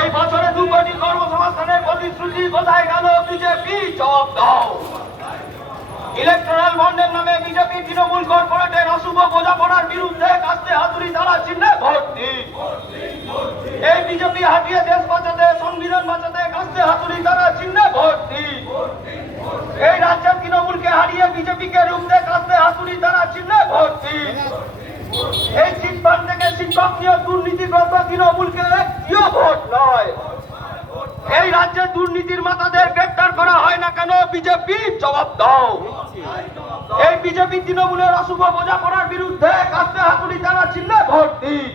এই বছরে দু কোটি কর্মসংস্থানের প্রতিশ্রুতি কোথায় গেল? বিজেপি জবাব দাও। ইলেকট্রাল বন্ডের নামে বিজেপি তৃণমূল কর্পোরেটের অশুভ বোঝাপড়ার বিরুদ্ধে কাস্তে হাতুড়ি তারা চিহ্নে দিন এই বিজেপি হাটিয়ে দেশ বাঁচাতে, সংবিধান বাঁচাতে কাস্তে হাতুড়ি তারা চিহ্নে দিন এই রাজ্যের তৃণমূলকে হারিয়ে বিজেপিকে রুখতে কাস্তে হাতুড়ি তারা চিহ্নে চিটফান্ড নিয়োগ দুর্নীতিগ্রস্ত তৃণমূলকে একটিও ভোট নয়। এই রাজ্যে দুর্নীতির মাতাদের গ্রেপ্তার করা হয় না কেন? বিজেপি জবাব দাও। এই বিজেপি তৃণমূলের অশুভ বোঝাপড়ার বিরুদ্ধে কাস্তে হাতুড়ি তারা চিহ্নে ভোট দিন।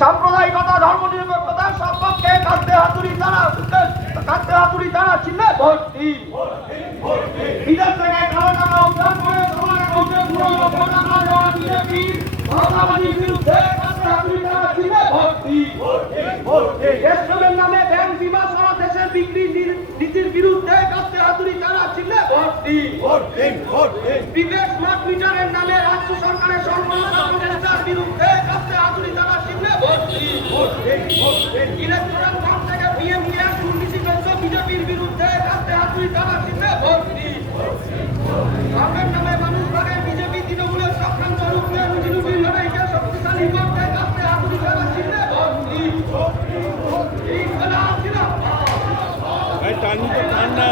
সাম্প্রদায়িকতা ধর্ম নিরপেক্ষতার সপক্ষে কাস্তে হাতুড়ি তারা কাস্তে হাতুড়ি তারা চিহ্নে ভোট দিন। বিদেশ থেকে কালো টাকা উদ্ধার করে দেওয়া বিজেপি। মমতাবাদীর বিরুদ্ধে দেশের নামে ব্যাংক বিমা সারা দেশের বিক্রি নীতি- নীতির বিরুদ্ধে কাস্তে হাতুড়ি তারা ভোট দিন বিবেক স্মার্ট মিটারের নামে রাজ্য সরকারের প্রচেষ্টার বিরুদ্ধে কাস্তে হাতুড়ি তারা ভোট দিন ইলেকট্রাল বন্ড থেকে পিএম গ্যাস দুর্নীতিগ্রস্ত বিজেপির বিরুদ্ধে কাস্তে হাতুড়ি তারা চিহ্নে টানি তো টান না